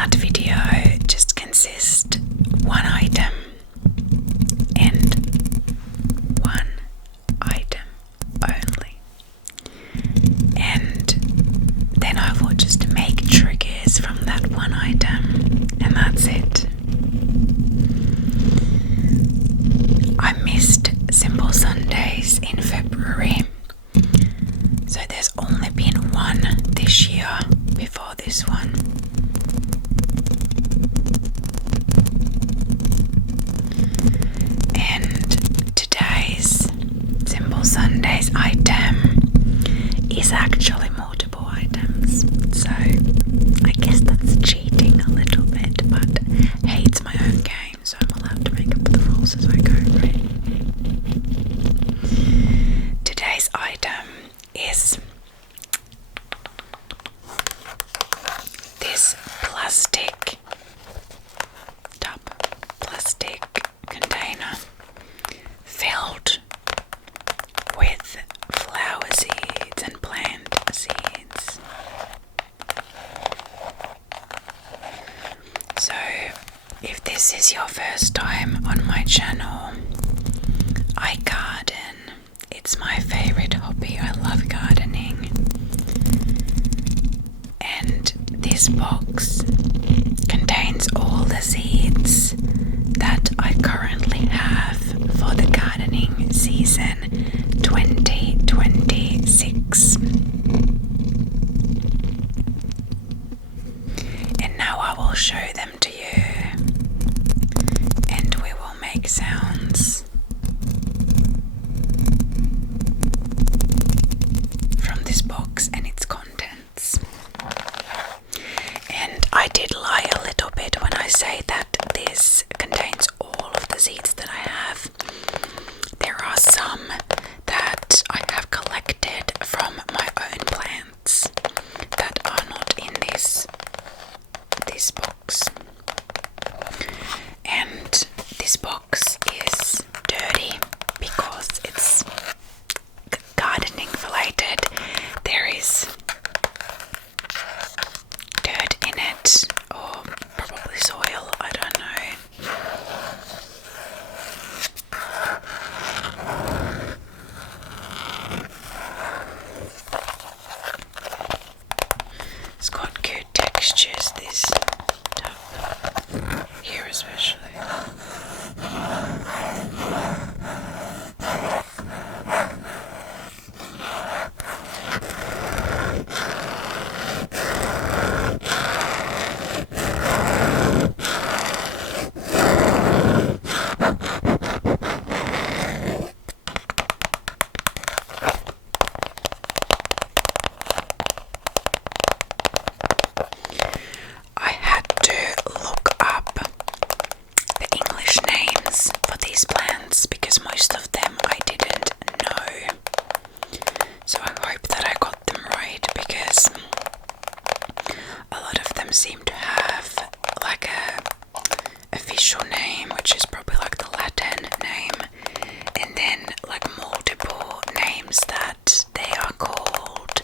that video just consists one item and one item only. And then I will just make triggers from that one item, and that's it. I missed Simple Sundays in February, so there's only been one this year before this one. And today's Simple Sundays item is actually multiple items, so I guess that's cheating a little bit, but hey, it's my own game, so I'm allowed to make up the rules as I go, right? Today's item is this plastic container filled with flower seeds and plant seeds. So if this is your first time on my channel, I garden. It's my favorite hobby. I love gardening. And this box contains all the seeds that I currently have for the gardening season 2026. And now I will show them to you, and we will make sounds from this box and its contents. And I did lie a little bit when I say that this contains all of the seeds that I have. There are some that I have collected from my own plants that are not in this box. And this box is dirty because it's gardening related. There is dirt in it, or probably soil, I don't know. It's got good textures, this tub, here especially. I had to look up the English names for these plants because most of them I didn't know. So I hope that I got them right, because a lot of them seem to have like a official name, which is probably like the Latin name, and then like multiple names that they are called,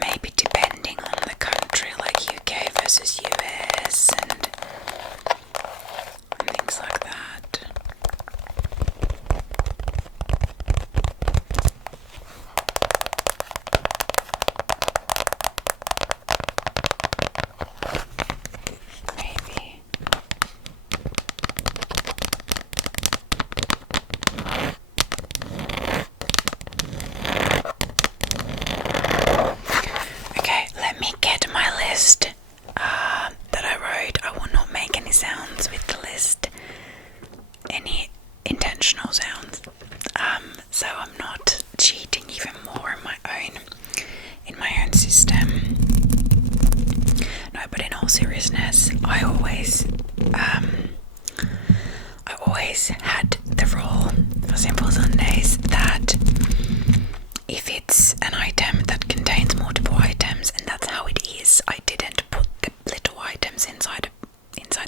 maybe depending on the country, like UK versus US and things like that. Maybe. Okay, let me get my list that I wrote. I will not make any sounds with the list, any intentional sounds. So I'm not cheating even more in my own system. No, but in all seriousness, I always had the rule for Simple Sundays that if it's an item that contains multiple items, and that's how it is, I didn't put the little items inside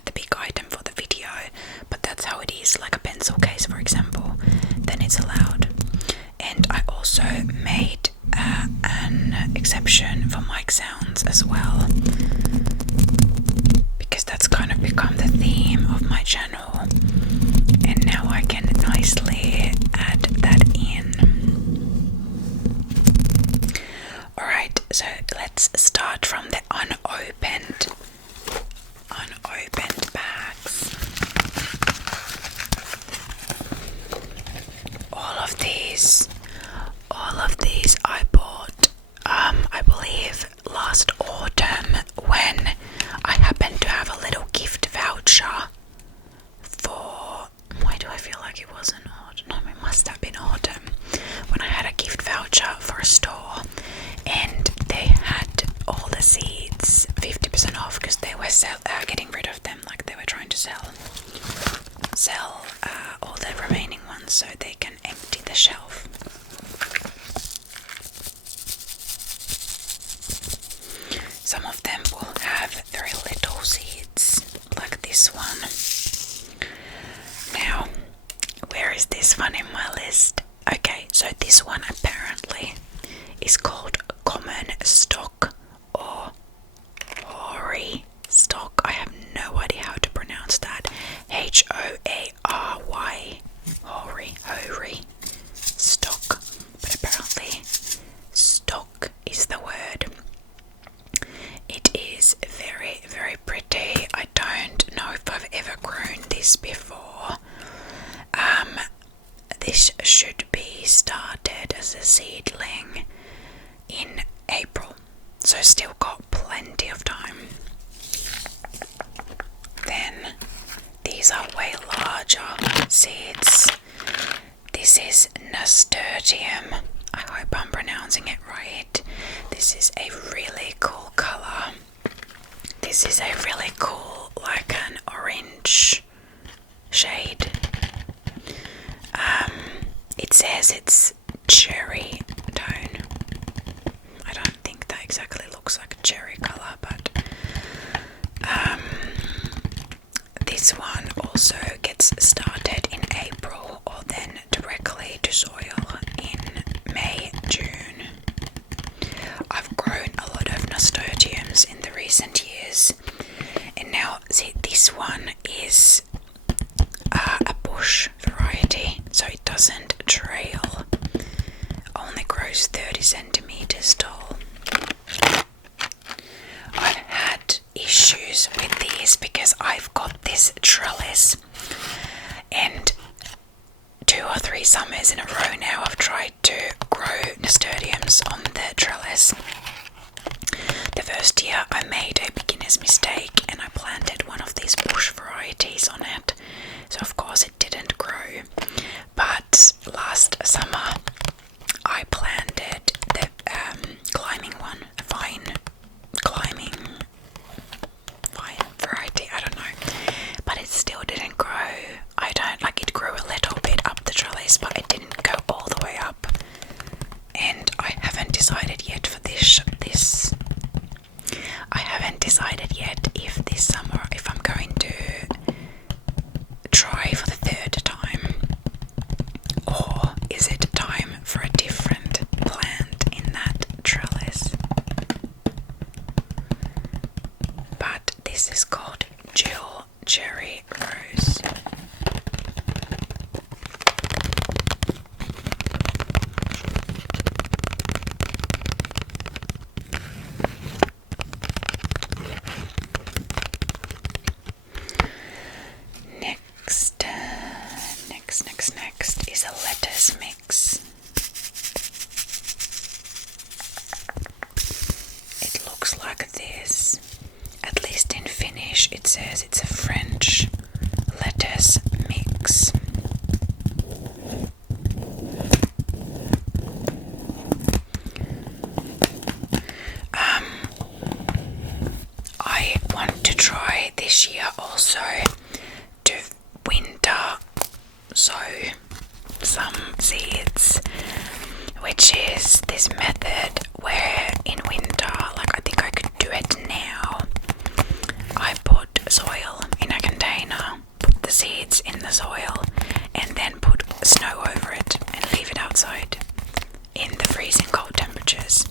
the big item for the video, but that's how it is, like a pencil case for example, then it's allowed. And I also made an exception for mic sounds as well, because channel, and now I can nicely add that in. Alright, so let's start from the unopened bags. All of these I bought, I believe last autumn, when I happened to have a little gift voucher for, why do I feel like it wasn't autumn? No, it must have been autumn, when I had a gift voucher for a store, and they had all the seeds 50% off because they were getting rid of them, like they were trying to sell all the remaining ones so they can empty the shelf. Some of them will have very little seeds, like this one. Now, where is this one in my list? Okay, so this one apparently is called common stock or hoary stock. I have no idea how to pronounce that. Hoary, hoary stock. But apparently stock is the word. It is very, very pretty. I don't know if I've ever grown this before. This should be started as a seedling in April, so still got plenty of time. Then these are way larger seeds. This is nasturtium. I hope I'm pronouncing it right. This is a really cool color. This is a really cool, like an orange shade. It says it's cherry tone. I don't think that exactly looks like a cherry color, but this one also gets started in April or then directly to soil in May, June. I've grown a lot of nasturtiums in the recent years, and now see, this one is a bush variety, so it doesn't trail, only grows 30 centimeters tall. I've had issues with these because I've got this trellis, and 2 or 3 summers in a row now I've tried to grow nasturtiums on the trellis. The first year I made a beginner's mistake and I planted one of these bush varieties on it, so of course it didn't grow. But last summer I planted the climbing one, vine variety, I don't know, but it still didn't grow. It grew a little bit up the trellis, but it didn't go all the way up. And I haven't decided yet for this. I haven't decided yet if this summer, if I'm going to try for the 3rd time, or is it time for a different plant in that trellis. But this is called Jill Cherry Rose. Next is a lettuce mix. It looks like this. At least in Finnish it says it's a French lettuce mix. I want to try this year also to winter sow some seeds, which is this method where in winter, like I think I could do it now, I put soil in a container, put the seeds in the soil, and then put snow over it and leave it outside in the freezing cold temperatures.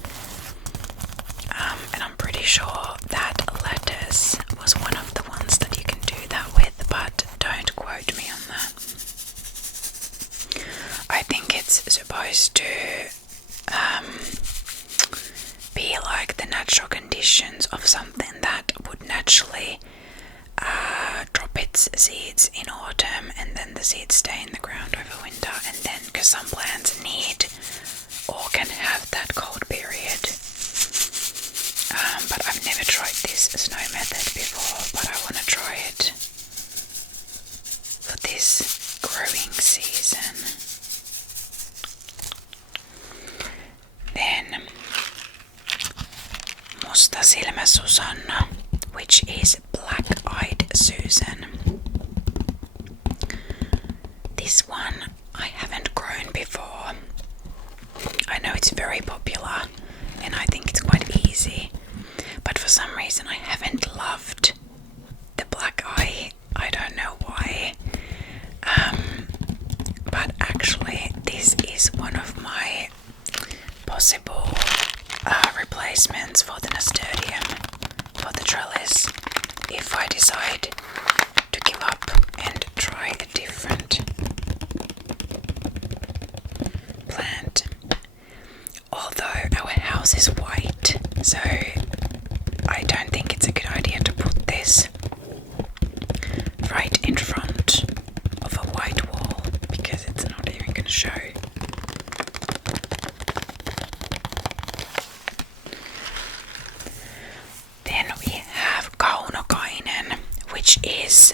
And I'm pretty sure that lettuce was one of the ones that you can do that with, but don't seeds in autumn, and then the seeds stay in the ground over winter, and then because some plants need or can have that cold period. But I've never tried this snow method before, but I want to try it for this growing season. Then Musta Silmä Susanna, which is Black-Eyed Susan. This one I haven't grown before. I know it's very popular and I think it's quite easy, but for some reason I haven't loved the black eye. I don't know why. But actually this is one of my possible replacements for the nasturtium, for the trellis, if I decide to give up and try a different plant. Although our house is white, so I don't think it's a good idea to put this right in front of a white wall because it's not even going to show. Then we have Kaunokainen, which is,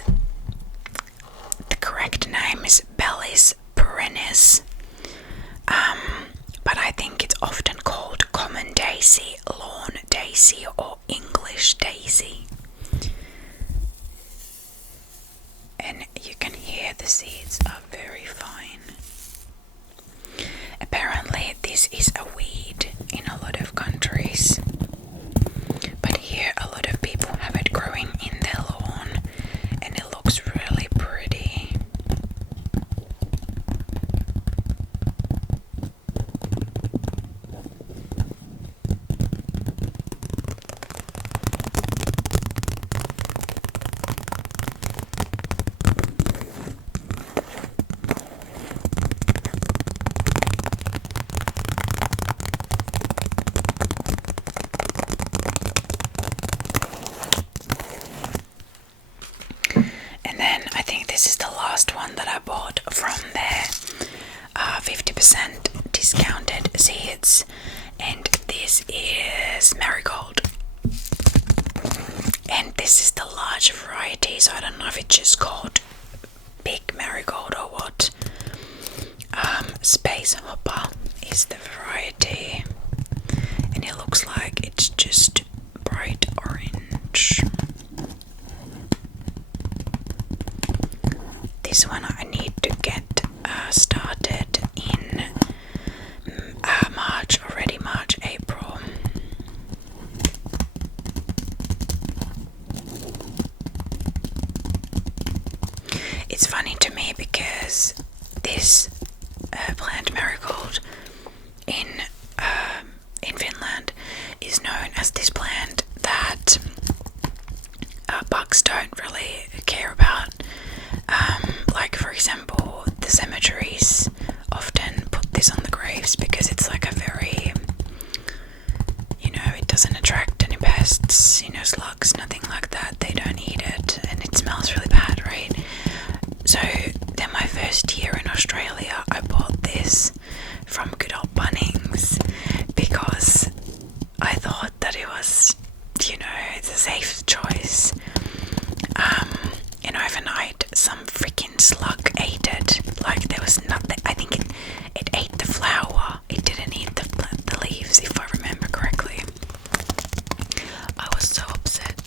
the correct name is Bellis perennis, but I think it's often called common daisy, lawn daisy, or English daisy. And you can hear the seeds are very fine. Apparently this is a weed in a lot of countries, but here a lot of people have it growing in their lawn and it looks really pretty. And then I think this is the last one that I bought from their 50% discounted seeds, and this is marigold. And this is the large variety, so I don't know if it's just called big marigold or what. Space Hopper is the variety, and it looks like it's just bright orange. This one I need to get started in March, April. It's funny to me because this plant marigold in Finland is known as this plant that bugs don't really care about. Like for example, the cemeteries often put this on the graves because it's like a very, it doesn't attract any pests, slugs, nothing like that. They don't eat it and it smells really bad, right? So then my first year in Australia, I bought this from good old Bunnings because I thought that it was, it's a safe choice. And overnight, some freaking slug ate it. Like there was nothing. I think it ate the flower. It didn't eat the leaves, if I remember correctly. I was so upset.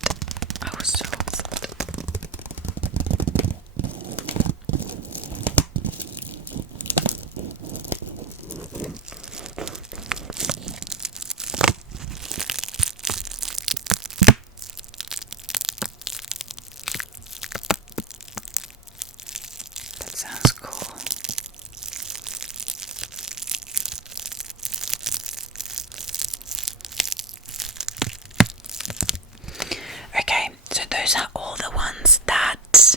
That sounds cool. Okay, so those are all the ones that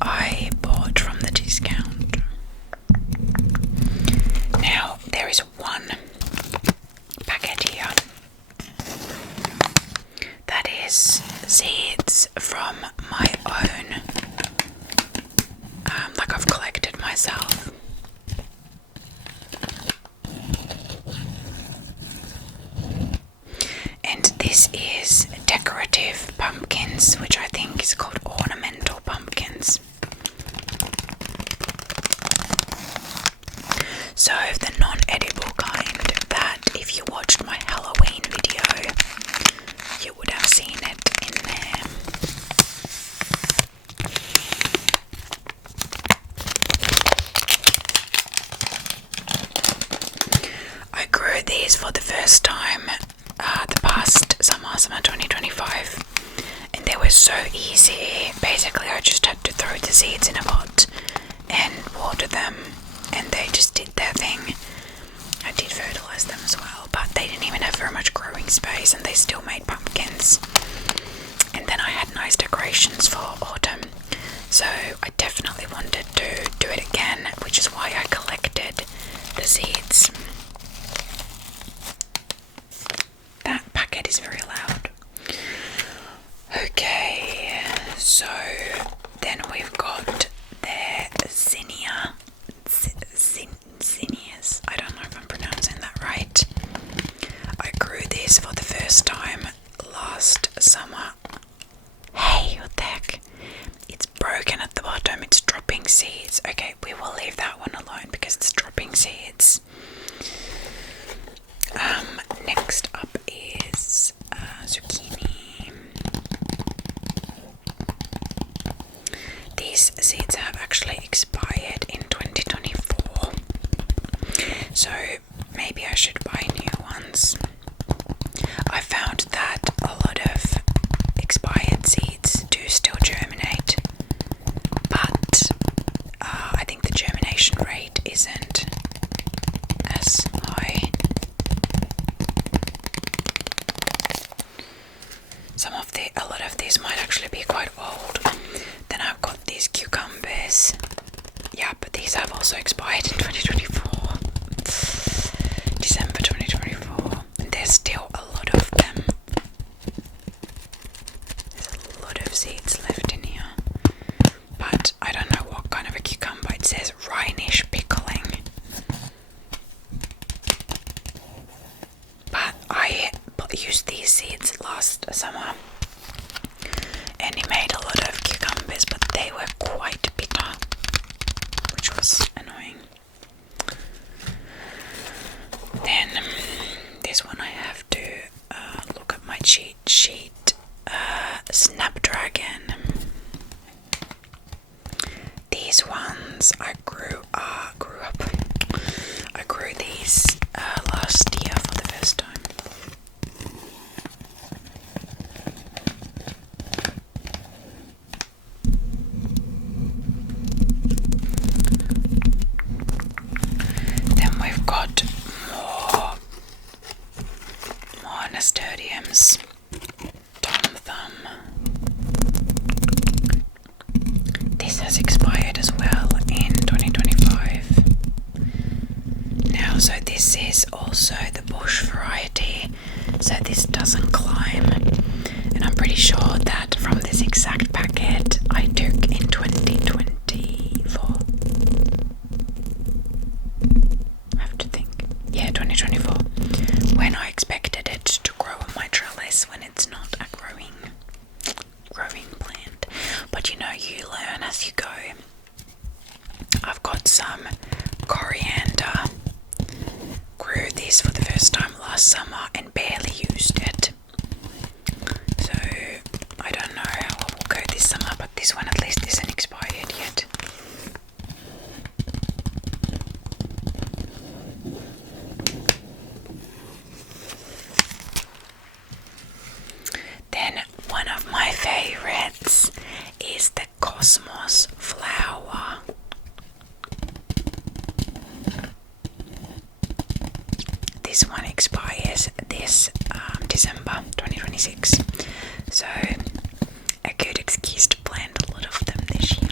I bought from the discount. Now, there is one packet here that is seeds from my own pumpkins, which I think is called ornamental pumpkins. So the non-edible kind that if you watched my Halloween video, you would have seen it in there. I grew these for the first time the past summer 2025, and they were so easy. Basically, I just had to throw the seeds in a pot and water them, and they just did their thing. I did fertilize them as well, but they didn't even have very much growing space, and they still made pumpkins. And then I had nice decorations for autumn, so I definitely wanted to do it again, which is why I collected the seeds. That packet is very loud. Okay, so then we've got the zinnias. I don't know if I'm pronouncing that right. I grew this for the first time last summer. Hey, what the heck? It's broken at the bottom. It's dropping seeds. Okay, we will leave that one alone because it's dropping seeds. Next up is zucchini. These seeds have actually expired in 2024, so maybe I should buy new ones. I found that a lot of expired seeds do still germinate, but I think the germination rate isn't as high. A lot of these might actually be quite old. Then I've got these cucumbers. Yeah, but these have also expired in 2024. December 2024. And there's still a lot of them. There's a lot of seeds left in here. But I don't know what kind of a cucumber. It says Rhinish pickling. But I used these seeds last summer, and it made a lot of cucumbers, but they were quite bitter, which was annoying. Then this one I have to look at my cheat sheet. Snapdragon. These ones I grew these last year for the first time. Then we've got more nasturtiums. Tom Thumb. This has expired as well in 2025. Now, so this is also the bush variety, so this doesn't climb, and I'm pretty sure that from this exact packet I took in 2024. I have to think. Yeah, 2024. When I expected it to grow on my trellis when it's not a growing plant. But you know, you learn as you go. I've got some coriander. Grew this for the first time last summer and barely used it. So I don't know how it will go this summer, but this one at least isn't expired yet. Then one of my favorites is the Cosmos flower. This one expires this December 2026, so a good excuse to plant a lot of them this year.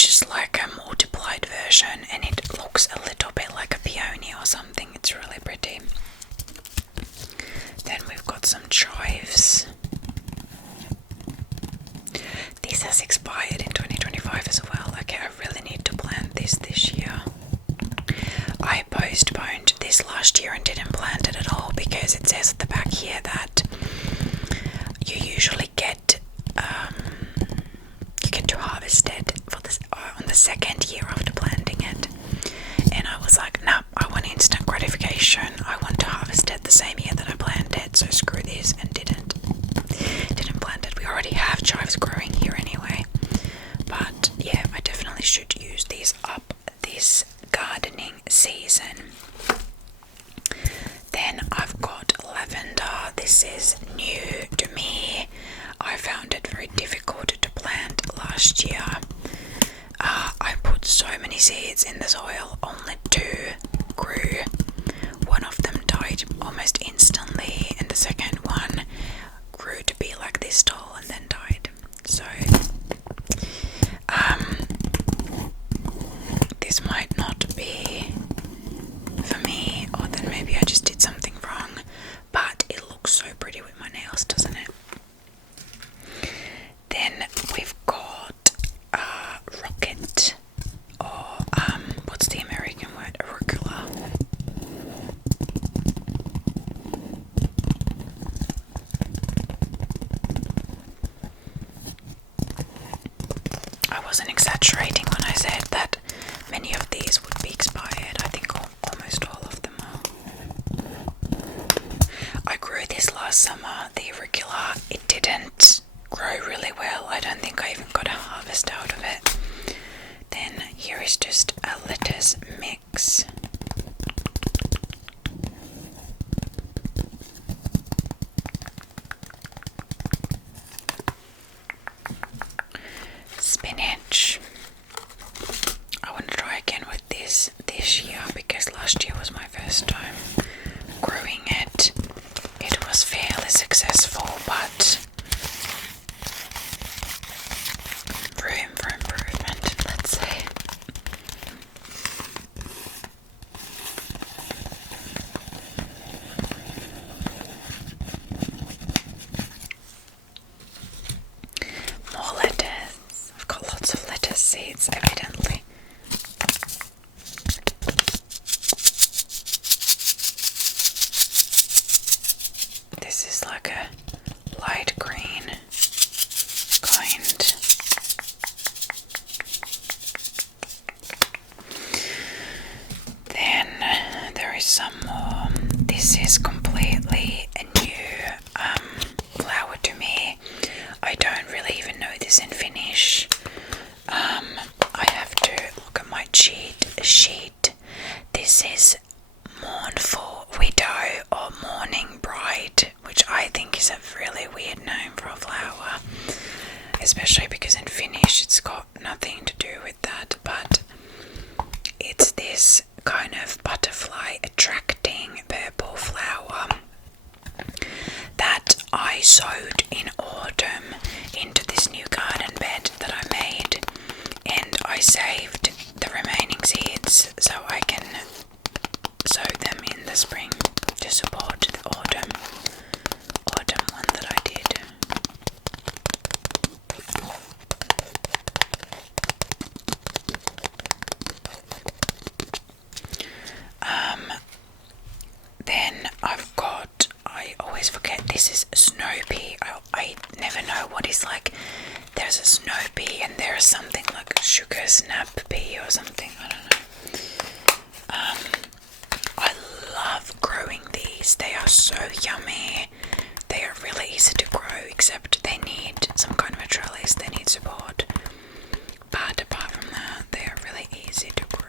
which is like a multiplied version, and it looks a little bit like a peony or something. It's really pretty. Then we've got some chives. This has expired in 2025 as well. Okay, I really need to plant this year. I postponed this last year and didn't plant it at all because it says at the back here that you usually get to harvest it for this on the second year after planting it. And I was like, nah, I want instant gratification. I want to harvest it the same year that I planted it, so screw this, and didn't plant it. We already have chives growing here anyway. But yeah, I definitely should use these up this gardening season. Then I've got lavender. This is new to me. I found it very difficult to plant last year. I put so many seeds in the soil, only 2 grew. One of them died almost instantly, and the second one grew to be like this tall and then died. So this might not be for me, or then maybe I just did something wrong, but it looks so pretty with my nails, doesn't it? Then we've got rocket, or what's the American word? Arugula. I wasn't exaggerating when I said that many of these would be expired. I think almost all of them are. I grew this last summer, the arugula. It didn't grow really well. I don't think I even got a harvest out of it. Then here is just a lettuce mix. Spinach. I want to try again with this year because last year was my first time growing it. It was fairly successful, but room for improvement, let's say. More lettuce. I've got lots of lettuce seeds, evidently. This is like a light green kind. Then there is some more. This is completely a new flower to me. I don't really even know this in Finnish. I have to look at my cheat sheet. This is mournful widow or mourning bride, which I think is a really weird name for a flower, especially because in Finnish it's got nothing to do with that, but it's this kind of butterfly attracting purple flower that I sowed in autumn into this new garden bed that I made, and I saved the remaining seeds so I can sow them in the spring to support the autumn one that I did. Then I've got, I always forget, this is snow pea. I never know what is like. There's a snow pea and there's something like sugar snap pea or something. I don't know. I love growing these. They are so yummy. They are really easy to grow, except they need some kind of a trellis. They need support. But apart from that, they are really easy to grow.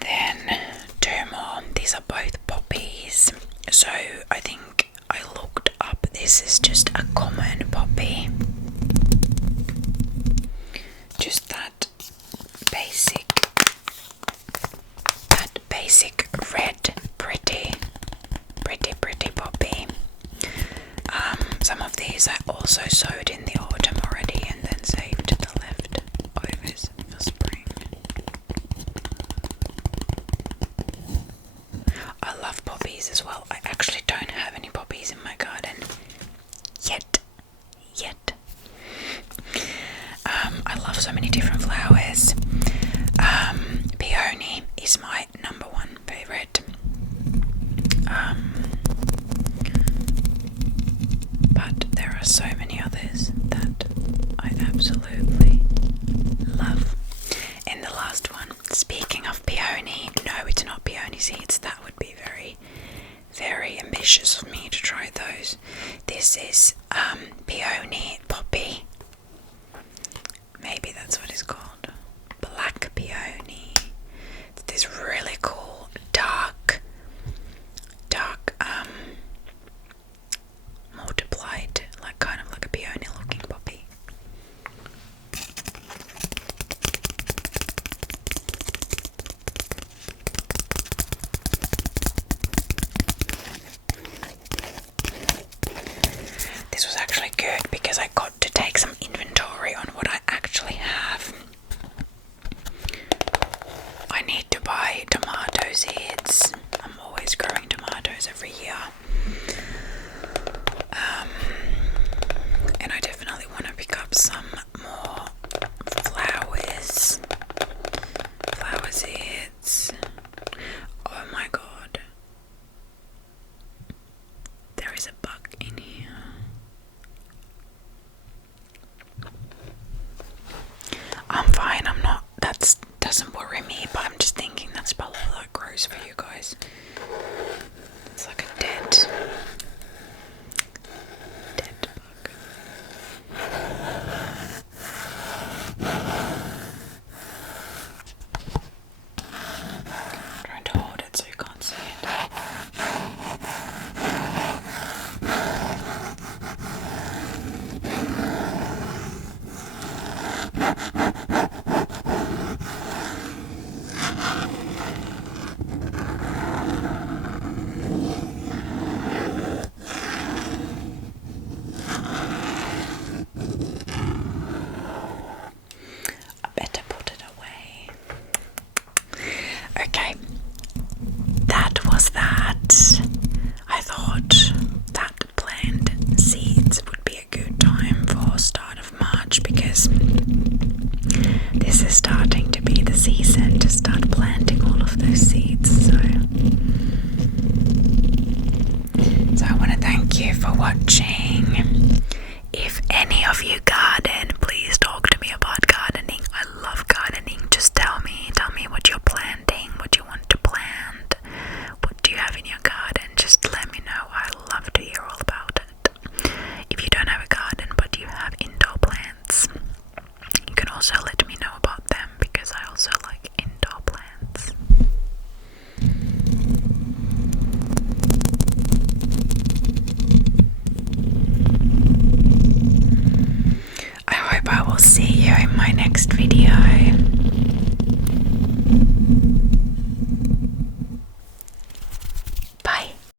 Then 2 more. These are both poppies. So I think I looked up. This is just a common poppy. Just that basic these I also sowed in the autumn already and then saved the leftovers for spring. I love poppies as well. I actually don't have any poppies in my garden yet. I love so many different flowers. Peony is my number one favourite. But there are so many others that I absolutely love. And the last one, speaking of peony, no, it's not peony seeds. That would be very, very ambitious of me to try those. This is peony poppy. Maybe that's what it's called. Black peony. It's this really cool dark multiplied, like kind of like a peony looking poppy. This was actually good because I got to take some inventory on what I actually have. I need to buy tomato seeds. I'm always growing tomatoes every year. And I definitely want to pick up some more flowers. Flower seeds. Oh my god. There is a bug in here. I'm fine, I'm not, that doesn't worry me, but I'm just thinking that's probably like gross for you guys. It's like a dead bug. I'm trying to hold it so you can't see it. I better put it away. Okay, that was that. I thought that planned seeds would be a good time for start of March because this is starting to be the season to start planting all of those seeds. So I want to thank you for watching. If any of you garden, please talk to me about gardening. I love gardening. Just tell me what you're planting, what you want to plant, what do you have in your garden. Just let me know. I love to hear all about it. If you don't have a garden but you have indoor plants, you can also let